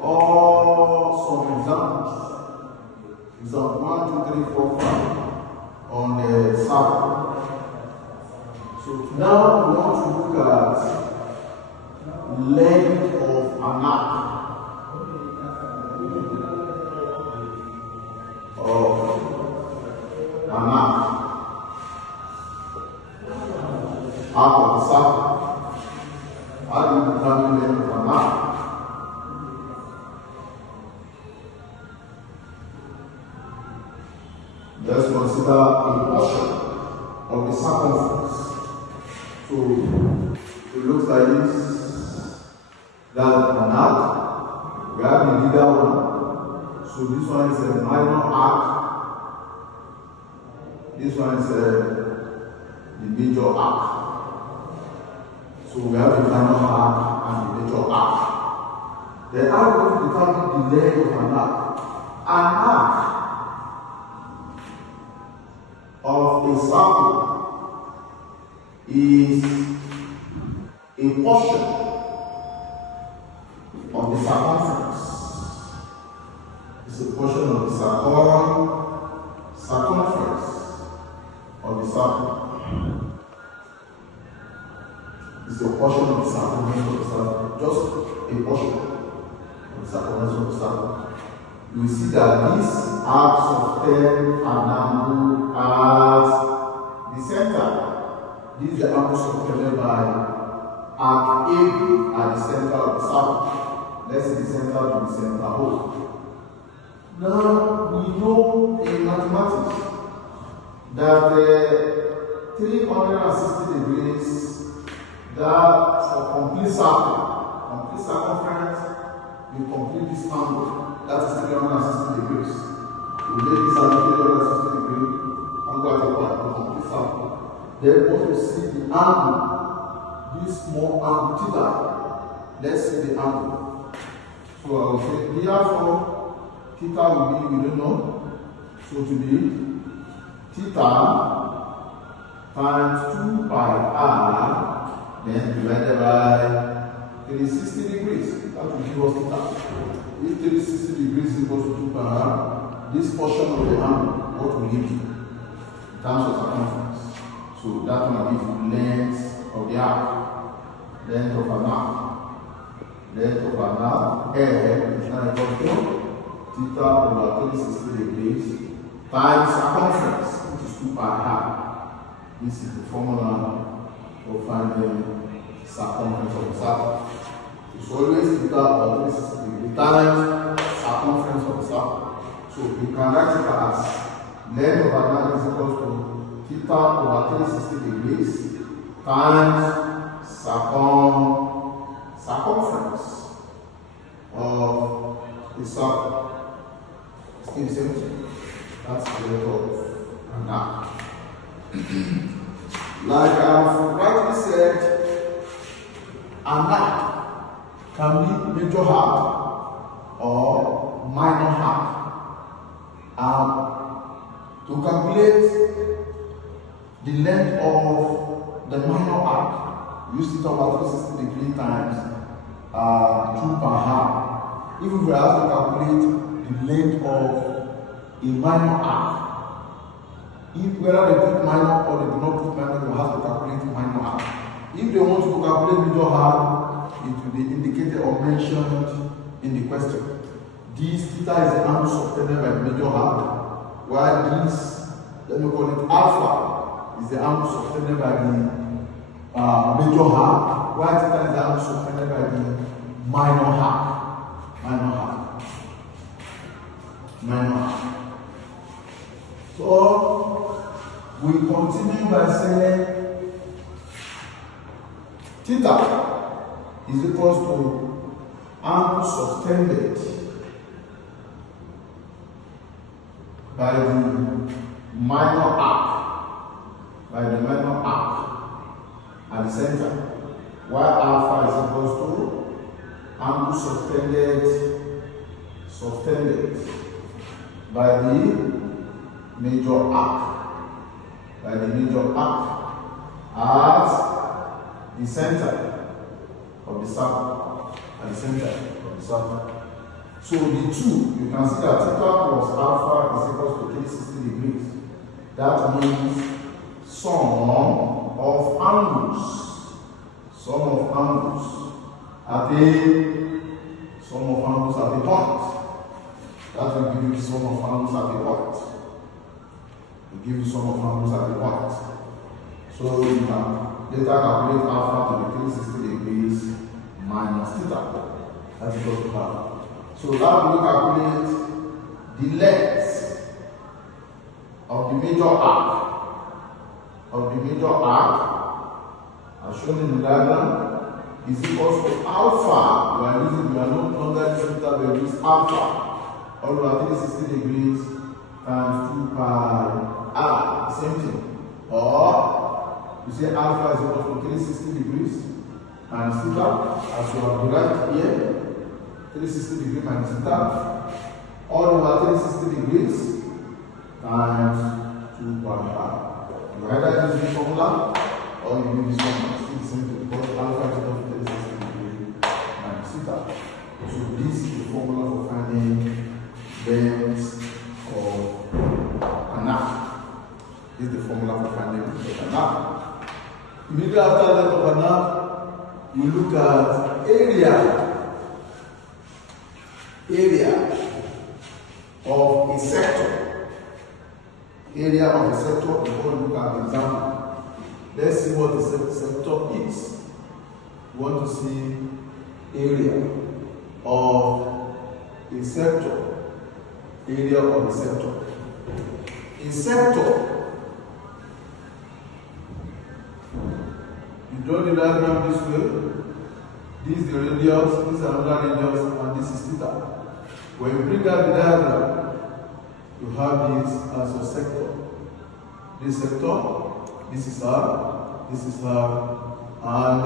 or some examples. Example 1, 2, 3, 4, 5 on the circle. So now we want to look at length of an arc. Arc of the circle. How do you determine the length of an arc? Let's consider a portion of the circumference. So it looks like this. That's an arc. We have the bigger one. So this one is a minor arc. This one is the major arc. So we have the minor arc and the major arc. Then how do we determine the length of an arc? An arc of a circle is a portion of the circumference. It's a portion of the circumference of the circle. It's a portion of the circumference of the circle. Just a portion of the circumference of the circle. You see that these arcs of 10 an angle at the center. These are the angles subtended by arc AB at the center of the circle. Let's say the center to the center hole. Now we know in mathematics that 360 degrees, that for complete circle, complete circumference, you complete this angle. That is 360 degrees. You make this angle 360 degrees, angle at the point, the complete circle. Then we want to see the angle, this small angle theta. Let's see the angle. So I will say, therefore, theta will be, we don't know. So to be theta times 2 pi r, then divided by 360 degrees. That will give us theta. If 360 degrees equals to 2 pi r, this portion of the angle, what will it be? In terms of circumference. So that will give length of the arc, length of an arc. Length of an arc, L is now equal to theta over 360 degrees times circumference, which is 2 pi r. This is the formula for finding circumference of the circle. It's always theta over 360 degrees times circumference of the circle. So we can write it as length of an arc is equal to theta over 360 degrees times circumference of the circle. Still the same thing. That's the length of an arc. Like I've rightly said, an arc can be major arc or minor arc. To calculate the length of the minor arc, use it over 360 degrees times 2 per half. If we have to calculate the length of a minor arc, if whether they put minor or they do not put minor, we have to calculate minor arc. If they want to calculate major arc, it will be indicated or mentioned in the question. This theta is the angle subtended by the major arc, while this, let me call it alpha, is the angle subtended by the major arc, while theta is the angle subtended by the minor arc. Minor arc. So we continue by saying theta is equal to angle subtended by the minor arc, at the center, while alpha is equal to angle subtended by the major arc, at the center of the circle, So the 2, you can see that theta plus alpha is equal to 360 degrees. That means sum of angles. Sum of angles at a point. That will give you sum of angles at a point. It gives you sum of angles at a point. So you can later calculate alpha to be 360 degrees minus theta. That's equal to half. So now we calculate the length of the major arc. As shown in the diagram, is equal to alpha. We are no longer using theta, we use alpha. All over 360 degrees times 2 pi r. Same thing. Or you say alpha is equal to 360 degrees minus theta, as you have derived here. 360 degrees minus theta. All over 360 degrees times 2 pi r. You either use this formula or you use this formula. It's simple because alpha is equal to 360 degrees minus theta. So this is the formula for finding length of an arc. This is the formula for finding length of an arc. Immediately after length of an arc, we look at area of a sector. Area of a sector, before we look at the example. Let's see what the sector is. We want to see area of a sector. Area of a sector. A sector, you draw the diagram this way. This is the radius, this is another radius, and this is theta. When you bring out the diagram, you have this as a sector. This sector, this is R, and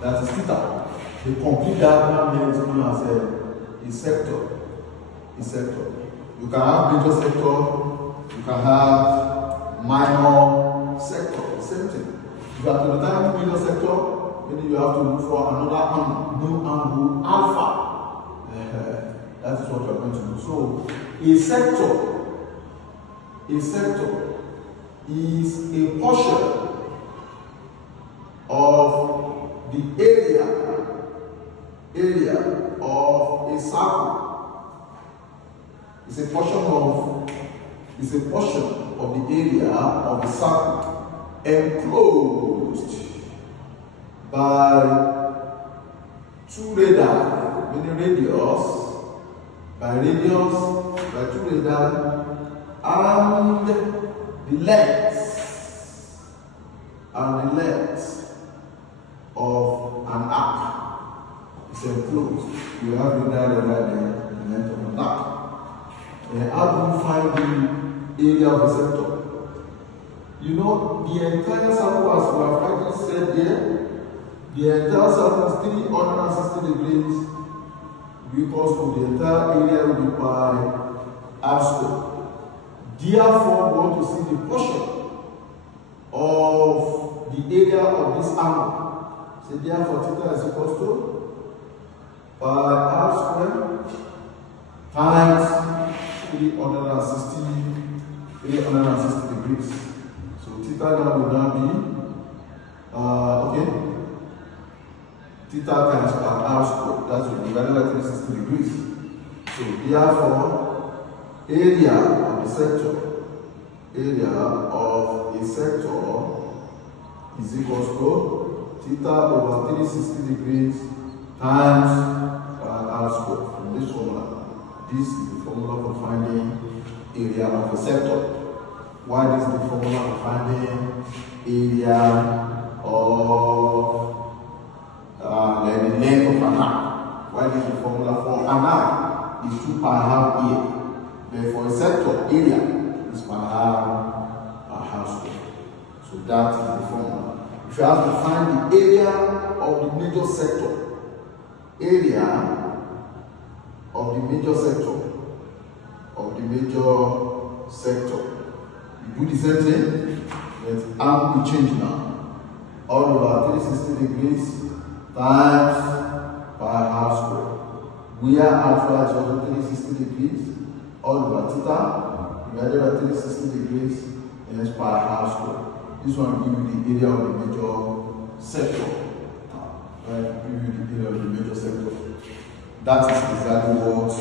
that is theta. The complete diagram here is known as a sector. You can have major sector, you can have minor sector, same thing. If you are to determine major sector, maybe you have to look for another new angle, alpha. That is what we are going to do. So, a sector is a portion of the area of a circle. It's a portion of the area of a circle enclosed by 2 radii, meaning radius. By 2 radii, and the length of an arc is enclosed. You have the length of an arc. How do you find the area of a sector? You know, the entire circle, as we have already said there, the entire circle is 360 degrees. Because of the entire area will be by r squared. Therefore, we want to see the portion of the area of this angle. So therefore, theta is equal to by r squared times 360 degrees. So theta now will now be theta times r squared. That will be divided by 360 degrees. So therefore, area of a sector is equal to theta over 360 degrees times r squared. From this formula, this is the formula for finding area of a sector. Why is the formula for finding area of the length of an arc? Why is the formula for an arc is 2 pi half here? Therefore, a sector area is pi half square. So that is the formula. If you have to find the area of the major sector, you do the same thing, but angle will change now. All over 360 degrees times pi half square. where alpha is also 360 degrees, all over theta divided by 360 degrees is pi half square. This one will give you the area of the major sector. Right? Give you the area of the major sector. That is exactly what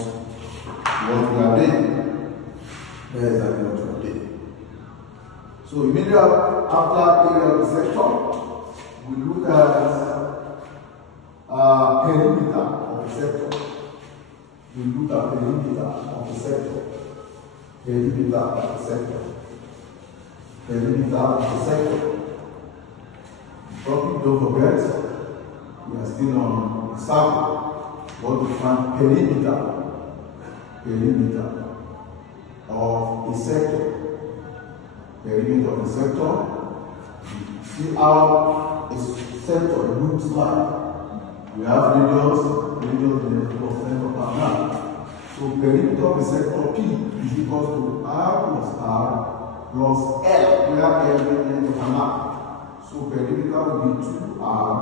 we are doing. That is exactly what we are doing. So immediately after area of the sector, we look at perimeter of the sector. We look at perimeter of the sector. Perimeter of the sector. Perimeter of the sector. Probably don't forget, we are still on the circle. What we find perimeter of the sector. Perimeter of the sector. See how a sector looks like. We have radius length plus length of our line. So perimeter of the sector P is equal to R plus R plus L. We have L length of our line. So perimeter will be 2R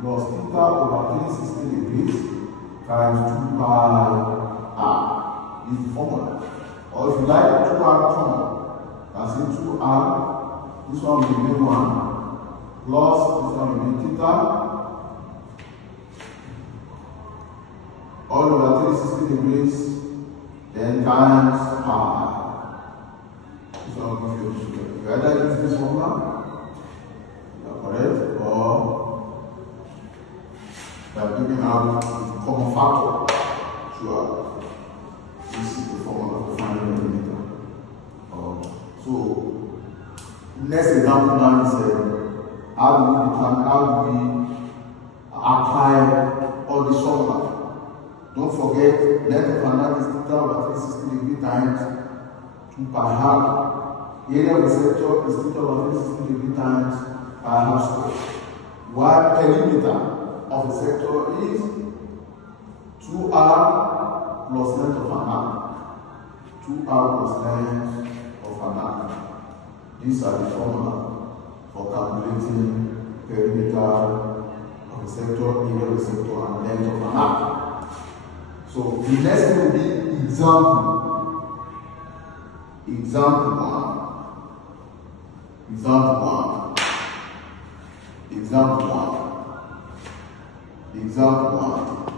plus theta over 360 degrees times 2 pi R. Is the formula. Or if you like 2R common, that's in 2R. This one will be 1 plus this one will be theta. All over 360 degrees, then times pi. So I'll give you you either use this formula, you are correct, or by giving out the common factor. Sure. This is the formula for finding the perimeter. So next example now is how do we apply all the formula. Don't forget, length of an arc is theta over 360 degrees times 2 pi half. The area of the sector is theta over 360 degrees times pi half square. While perimeter of the sector is 2R plus length of an arc. 2R plus length of an arc. These are the formula for calculating perimeter of the sector, area of the sector, and length of an arc. So the next thing will be example 1. Example 1.